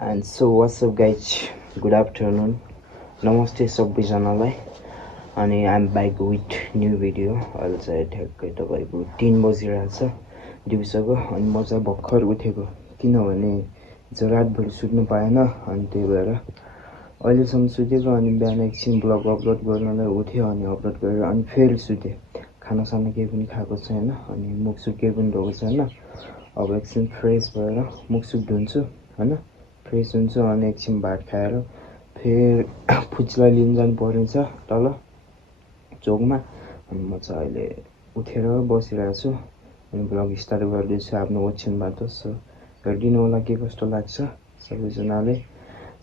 And so what's up guys, good afternoon, namaste सबैजनालाई अनि I am back with new video. अहिले चाहिँ ठ्याक्कै तपाईँको 3 बजिरहेछ दिउँसोको। अनि म चाहिँ भर्खर उठेको किनभने हिजो रातभरि सुत्नु पाएन अनि त्यही भएर अहिलेसम्म सुतेको। अनि बिहान एकछिन ब्लग अपलोड गर्नलाई उठ्यो अनि अपलोड गरेर अनि फेरि सुतेँ। खानासाना केही पनि खाएको छैन अनि मुखसुख केही पनि धोएको छैन। अब एकछिन फ्रेस भएर मुखसुख धुन्छु हैन, फ्रेस हुन्छु अनि एकछिन भात खाएर फेरि फुच्चीलाई लिन जानु पर्नेछ तल चोकमा। अनि म चाहिँ अहिले उठेर बसिरहेको छु अनि ब्लग स्टार्ट गर्दैछु आफ्नो ओछ्यानबाट। सो हेरिदिनु होला के कस्तो लाग्छ, सबैजनाले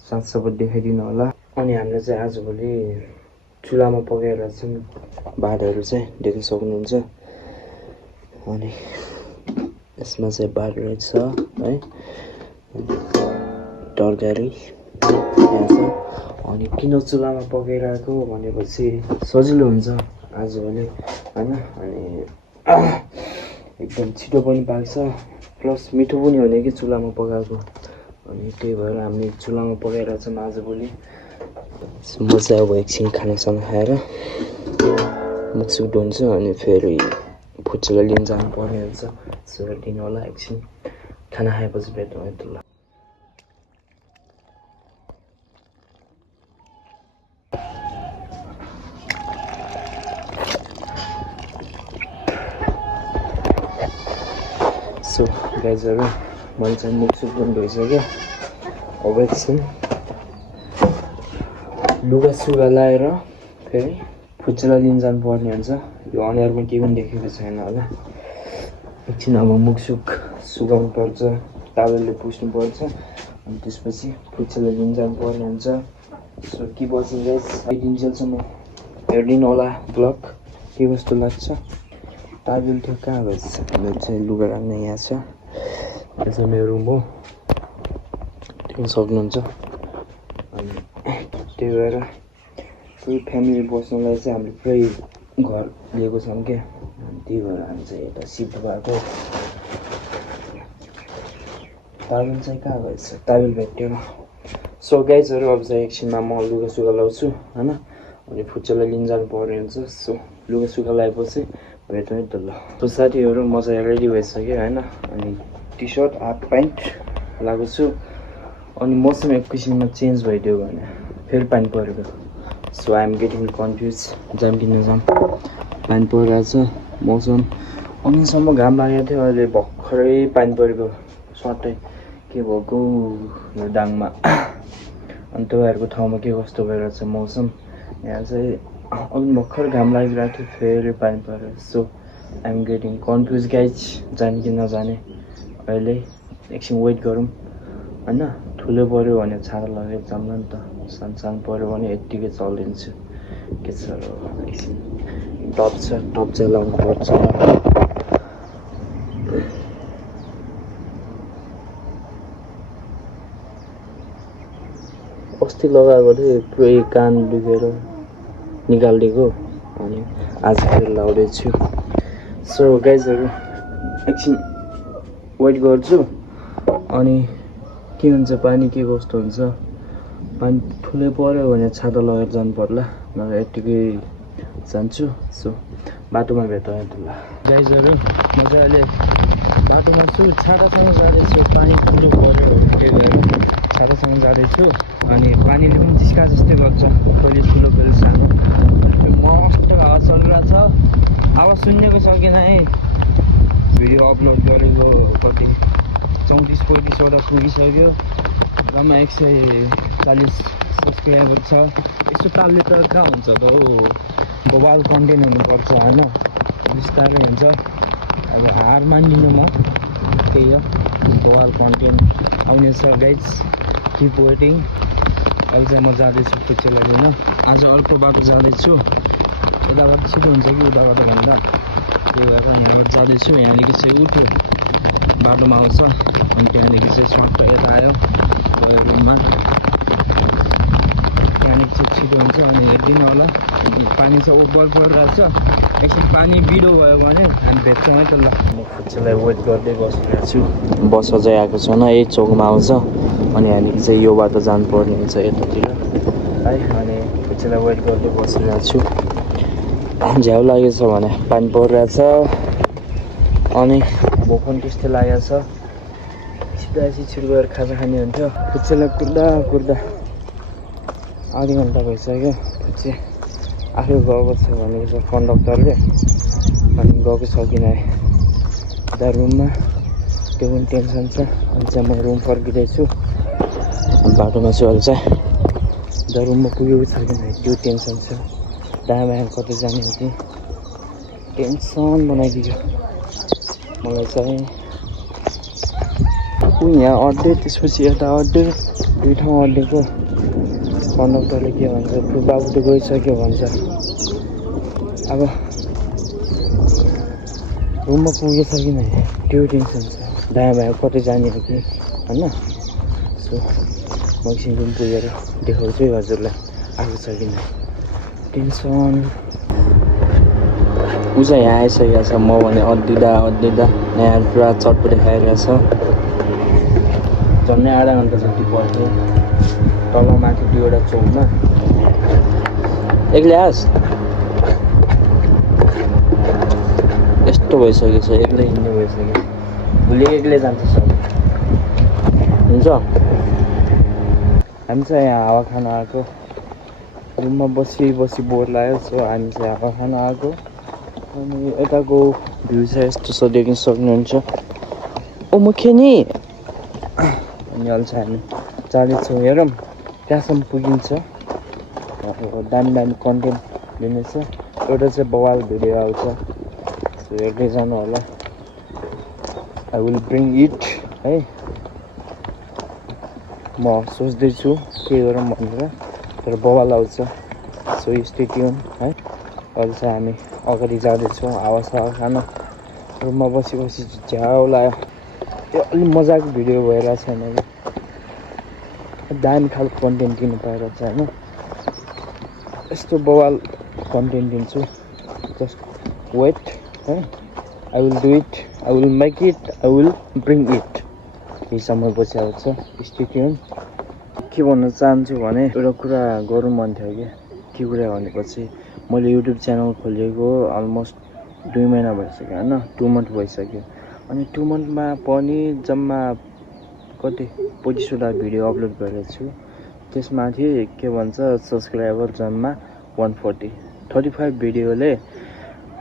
साथ सपोर्ट देखाइदिनु होला। अनि हामीले चाहिँ आजभोलि चुलामा पकाइरहेको छौँ भातहरू चाहिँ देख्न सक्नुहुन्छ। अनि यसमा चाहिँ भात रहेछ है, तरकारी यहाँ छ। अनि किन चुलामा पकाइरहेको भनेपछि सजिलो हुन्छ आजभोलि हैन। अनि एकदम छिटो पनि पाक्छ प्लस मिठो पनि हुने कि चुलामा पकाएको। अनि त्यही भएर हामी चुलामा पकाइरहेको छौँ आजभोलि। म चाहिँ अब एकछिन खानासाना खाएर मुखसुख धुन्छु अनि फेरि फुच्चीलाई लिन जानु पर्ने हुन्छ। सो हेरिदिनु होला एकछिन खाना खाएपछि भेटौँ है त ल। सो गाइजहरू मैले चाहिँ मुखसुख पनि धोइसकेँ। अब एकछिन लुगा सुगा लाएर फेरि फुच्चीलाई लिन जानु पर्ने हुन्छ। यो अनुहारमा केही पनि देखेको छैन होला। एकछिन अब मुखसुख सुगाउनु पर्छ, टावेलले पुस्नु पर्छ अनि त्यसपछि फुच्चीलाई लिन जानु पर्ने हुन्छ। सो के बस्नु गाइस, आइदिन्जेलसम्म हेरिदिनु होला ब्लग के कस्तो लाग्छ। टावेल थियो कहाँ गएछ, मेरो चाहिँ लुगा राख्ने यहाँ छ। यो चाहिँ मेरो रुम हो देख्न सक्नुहुन्छ। अनि त्यही भएर पुरै फ्यामिली बस्नलाई चाहिँ हामीले पुरै घर लिएको छौँ क्या। अनि त्यही भएर हामी चाहिँ यता सिफ्ट भएको। टावेल चाहिँ कहाँ गएछ, टावेल भेट्यो। सो गाइजहरू अब चाहिँ एकछिनमा म लुगा सुगा लाउँछु होइन अनि फुच्चीलाई लिन जानु पर्ने हुन्छ। सो लुगा सुगा लगाएपछि भेटौँ है त ल। सो साथीहरू म चाहिँ रेडी भइसकेँ होइन। अनि टी सर्ट हाफ प्यान्ट लगाएको छु। अनि मौसम एक किसिममा चेन्ज भइदियो भने फेरि पानी परेको। So I am getting confuse, जाम किन्न जाम पानी परिरहेछ मौसम। अघिसम्म घाम लागेको थियो, अहिले भर्खरै पानी परेको सट्टै के भएको यो डाङमा। अनि तपाईँहरूको ठाउँमा के कस्तो भइरहेछ मौसम। यहाँ चाहिँ अघि भर्खर घाम लागिरहेको थियो फेरि पानी पऱ्यो। So I am getting confuse guys, जाने कि नजाने। अहिले एकछिन वेट गरौँ होइन। ठुलो पऱ्यो भने छाता लगाएर जाउँला नि त, सानो सानो पऱ्यो भने यत्तिकै चलिदिन्छु। के छ एकछिन टप छ, टप चाहिँ लाउनु पर्छ। अस्ति लगाएको थिएँ पुरै कान दुखेर निकालिदिएको अनि आज फेरि लाउँदैछु। सो गाइजहरू एकछिन वेट गर्छु अनि के हुन्छ पानी के कस्तो हुन्छ। पानी ठुलै पऱ्यो भने छाता लगाएर जानु पर्ला, नभए यत्तिकै जान्छु। सो बाटोमा भेटौँ है त ल। गाइजहरू म चाहिँ अहिले बाटोमा छु, छातासँग जाँदैछु। पानी ठुलो पऱ्यो त्यही भएर छातासँग जाँदैछु। अनि पानीले पनि जिस्का जस्तै गर्छ, कहिले ठुलो कहिले सानो। मस्त हावा चलिरहेछ। आवाज सुन्नेको छ कि नै, भिडियो अपलोड गरेको कति 34-35वटा पुगिसक्यो। जम्मा 140 सब्सक्राइबर छ। यसो तालले त कहाँ हुन्छ त हौ, बबाल कन्टेन्ट हुनुपर्छ होइन, बिस्तारै हुन्छ। अब हार मान्दिनँ म, त्यही हो बबाल कन्टेन्ट आउनेछ गाइज, किप वेटिङ। अहिले चाहिँ म जाँदैछु फुच्चीलाई लिन। आज अर्को बाटो जाँदैछु, यताबाट छिटो हुन्छ कि उताबाट भन्दा, त्यही भएर यहाँबाट जाँदैछु। यहाँदेखि चाहिँ उठ्यो बाटोमा आउँछ अनि त्यहाँदेखि चाहिँ सुट यता आयो रुममा, त्यहाँदेखि चाहिँ छिटो हुन्छ। अनि हेरिदिनु होला पानी चाहिँ ओभर परिरहेछ। एकछिन पानी बिडो भयो भने हामी भेट्छौँ है त ल। म खुच्चीलाई वेट गर्दै बसिरहेको छु। बस अझै आएको छैन, यही चौकमा आउँछ अनि हामी चाहिँ यो बाटो जानुपर्ने हुन्छ यतातिर है। अनि खुच्चीलाई वेट गर्दै बसिरहेको छु। झ्याउ लागेछ भने पानी परिरहेछ अनि भोक पनि त्यस्तै लागेको छ। छिटो गएर खाजा खाने हुन्थ्यो। खुच्चीलाई कुर्दा आधी घन्टा भइसक्यो। खुच्ची आफै गएको छ भनेको छ कन्डक्टरले। अनि गएको छ किन दा रुममा, त्यो पनि टेन्सन छ। अनि चाहिँ म रुम फर्किँदैछु। बाटोमा छु अहिले चाहिँ दा रुममा पुगेको छ किन त्यो टेन्सन छ। दायाँ कतै जाने हो कि टेन्सन बनाइदियो मलाई चाहिँ। यहाँ अड्डे त्यसपछि यता अड्डे, दुई ठाउँ अड्डेको। कन्डक्टरले के भन्छ, बाबु त गइसक्यो भन्छ। अब रुममा पुगेछ कि नै त्यो टेन्सन छ। दायाँ कतै जाने हो कि होइन। सो म एकछिन रुम पुगेर देखाउँछु है हजुरलाई आएको छ कि नै टेन्सन। ऊ चाहिँ यहाँ आइसकेको छ। म भने अड्दिँदा यहाँ पुरा चटपटे खाइरहेको छ। झन्डै आधा घन्टा जति पर्थ्यो तल माथि दुईवटा चौकमा। एक्लै आस यस्तो भइसकेको छ, एक्लै हिँड्ने भइसक्यो। भोलि एक्लै जान्छ सब हुन्छ। हामी चाहिँ यहाँ हावा खान आएको। रुममा बसी बोर लाग्यो। सो हामी चाहिँ हावा खान आएको। अनि यताको भ्यू चाहिँ यस्तो छ, देख्न सक्नुहुन्छ। ओ मुखे नि अनि अहिले चाहिँ हामी जाँदैछौँ। हेरौँ त्यहाँसम्म पुगिन्छ। दामी कन्टेन्ट दिनेछ। एउटा चाहिँ बवाल भिडियो आउँछ, सो हेर्दै जानु होला। आई विल ब्रिङ इट है। म सोच्दैछु के गरौँ भनेर, तर बवाल आउँछ। सो स्टे ट्युन है। अहिले चाहिँ हामी अगाडि जाँदैछौँ हावा खान। रुममा बसी झ्याउ लाग्यो। त्यो अलिक मजाको भिडियो भइरहेको छैन कि दामी खालको कन्टेन्ट दिनु पाइरहेको छ होइन। यस्तो बवाल कन्टेन्ट दिन्छु। जस्ट वेट है। I will do it, I will make it, I will bring it. केही समय पछि आउँछ। Stay tune. के भन्न चाहन्छु भने एउटा कुरा गरौँ मन थियो कि के कुरा भनेपछि मैले युट्युब च्यानल खोलेको अलमोस्ट 2 महिना भइसक्यो होइन। 2 मन्थ भइसक्यो। अनि 2 मन्थमा पनि जम्मा कति 25वटा भिडियो अपलोड गरेको छु। त्यसमाथि के भन्छ सब्सक्राइबर जम्मा 140। 35 भिडियोले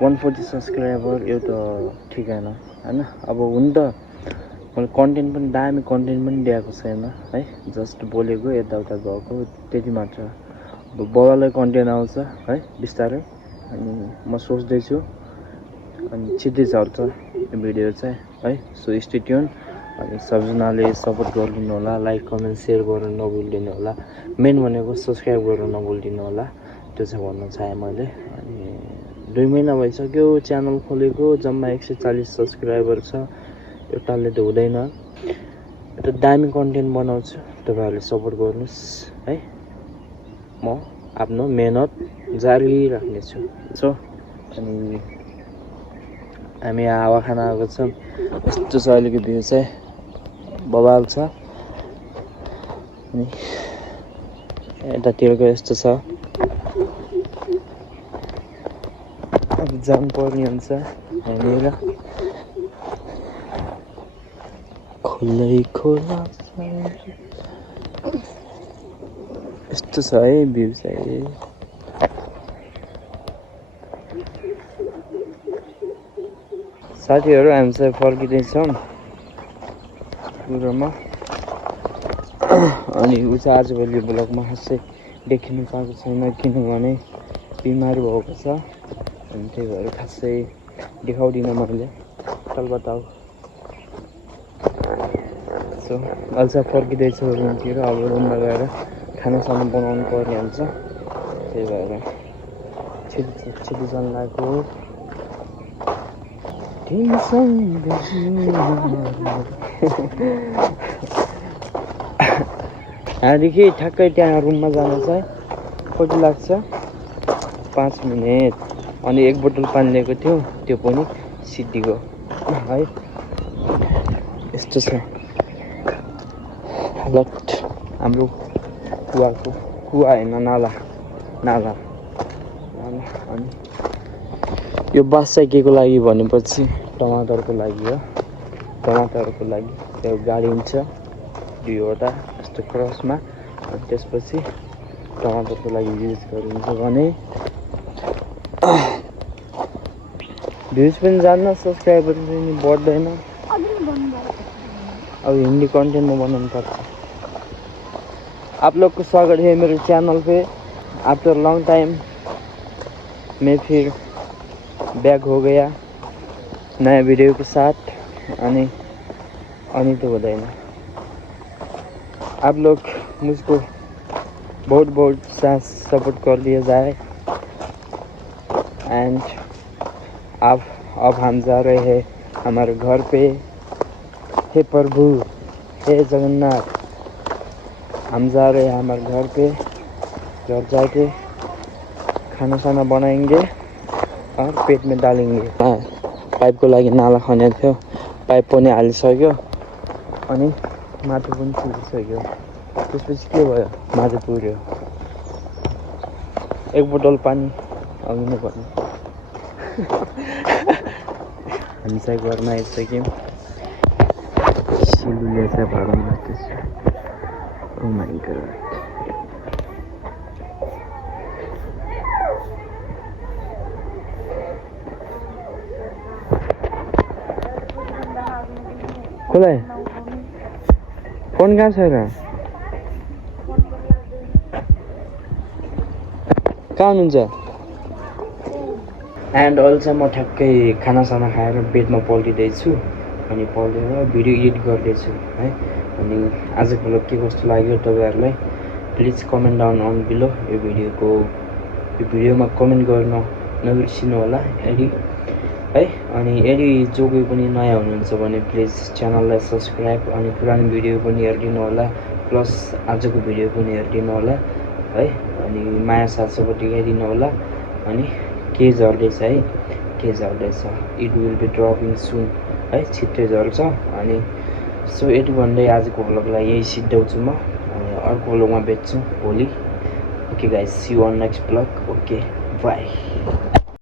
140 सब्सक्राइबर, यो त ठिक होइन होइन। अब हुन त मैले कन्टेन्ट पनि दामी कन्टेन्ट पनि दिएको छैन है। जस्ट बोलेको यताउता गएको त्यति मात्र। अब बवालै कन्टेन्ट आउँछ है बिस्तारै। अनि म सोच्दैछु अनि छिट्टै चल्छ यो भिडियो चाहिँ है। So stay tune. अनि सबजनाले सपोर्ट गरिदिनु होला, लाइक कमेन्ट सेयर गर्न नभुलिदिनु होला। मेन भनेको सब्सक्राइब गर्न नभुलिदिनु होला, त्यो चाहिँ भन्न चाहेँ मैले। अनि 2 महिना भइसक्यो च्यानल खोलेको, जम्मा 140 सब्सक्राइबर छ। एउटाले त हुँदैन। एउटा दामी कन्टेन्ट बनाउँछु, तपाईँहरूले सपोर्ट गर्नुहोस् है। म आफ्नो मेहनत जारी राख्नेछु। सो अनि हामी हावा खान आएको छौँ। यस्तो छ अहिलेको भ्यू चाहिँ बवाल छ। अनि यतातिरको यस्तो छ। अब जानुपर्ने हुन्छ यहाँनिर। खोला यस्तो छ है भ्यू चाहिँ। साथीहरू हामी चाहिँ फर्किँदैछौँ कुरोमा। अनि ऊ चाहिँ आजभोलि ब्लगमा खासै देखिनु पाएको छैन किनभने बिमार भएको छ। अनि त्यही भएर खासै देखाउँदिनँ मैले तलबताउ। सो अहिले चाहिँ फर्किँदैछु रुमतिर। अब रुममा गएर खानासाना बनाउनु पर्ने हुन्छ। त्यही भएर छिटो जानु लाग्यो। यहाँदेखि ठ्याक्कै त्यहाँ रुममा जानु चाहिँ कति लाग्छ 5 मिनेट। अनि 1 बोतल पानी लिएको थियो, त्यो पनि सिद्धिगयो है। यस्तो छ हालत हाम्रो कुवाको। कुवा होइन, नाला। अनि यो बास चाहिँ के को लागि भनेपछि टमाटरको लागि हो। टमाटरको लागि त्यो गाडिन्छ 2वटा यस्तो क्रसमा, अनि त्यसपछि टमाटरको लागि युज गरिन्छ भने भ्यूज पनि जान्न, सब्सक्राइबर पनि बढ्दैन। अब हिंदी कंटेंट में बनाना पड़ता। आप लोग को स्वागत है मेरे channel pay. After long time मैं फिर बैक हो गया नया वीडियो के साथ। अनि तो बताइए, आप लोग मुझको बहुत बहुत सपोर्ट कर दिया जाए। एंड अब हम जा रहे हैं हमारे घर पे। हे प्रभु, हे जगन्नाथ, हम जा रहे हैं हमारे घर पे। घर जाके खाना साना बनाएंगे और पेट में डालेंगे। पाइप को लागि नाला खन्या थियो, पाइप पनि हालिसक्यो अनि माटो पनि पुरिसक्यो। त्यसपछि के भयो, माटो पुर्यो। 1 बोतल पानी अघिनै पर्ने। हामी चाहिँ घरमा आइसक्यौँ। सिलुले चाहिँ भाडा मार्दैछ। Oh my god. कसलाई फोन कहाँ छ र? कहाँ हुनुहुन्छ? एन्ड अहिले चाहिँ म ठ्याक्कै खानासाना खाएर बेडमा पल्टिँदैछु। अनि पल्टेर भिडियो एडिट गर्दैछु है। अनि आजको भ्लग के कस्तो लाग्यो तपाईँहरूलाई please comment down on below. यो भिडियोमा कमेन्ट गर्न नबिर्सिनु होला यदि है। अनि यदि जो कोही पनि नयाँ हुनुहुन्छ भने प्लिज च्यानललाई सब्सक्राइब अनि पुरानो भिडियो पनि हेरिदिनु होला, प्लस आजको भिडियो पनि हेरिदिनु होला है। अनि माया साथ सपोर्ट दिइदिनु होला। अनि के झर्दैछ है, के झर्दैछ, इट विल बी ड्रपिङ सुन है, छिट्टै झर्छ। अनि सो यति भन्दै आजको भ्लगलाई यही सिद्ध्याउँछु म। अनि अर्को भ्लगमा भेट्छु भोलि। Okay guys, see you on next vlog. Okay by.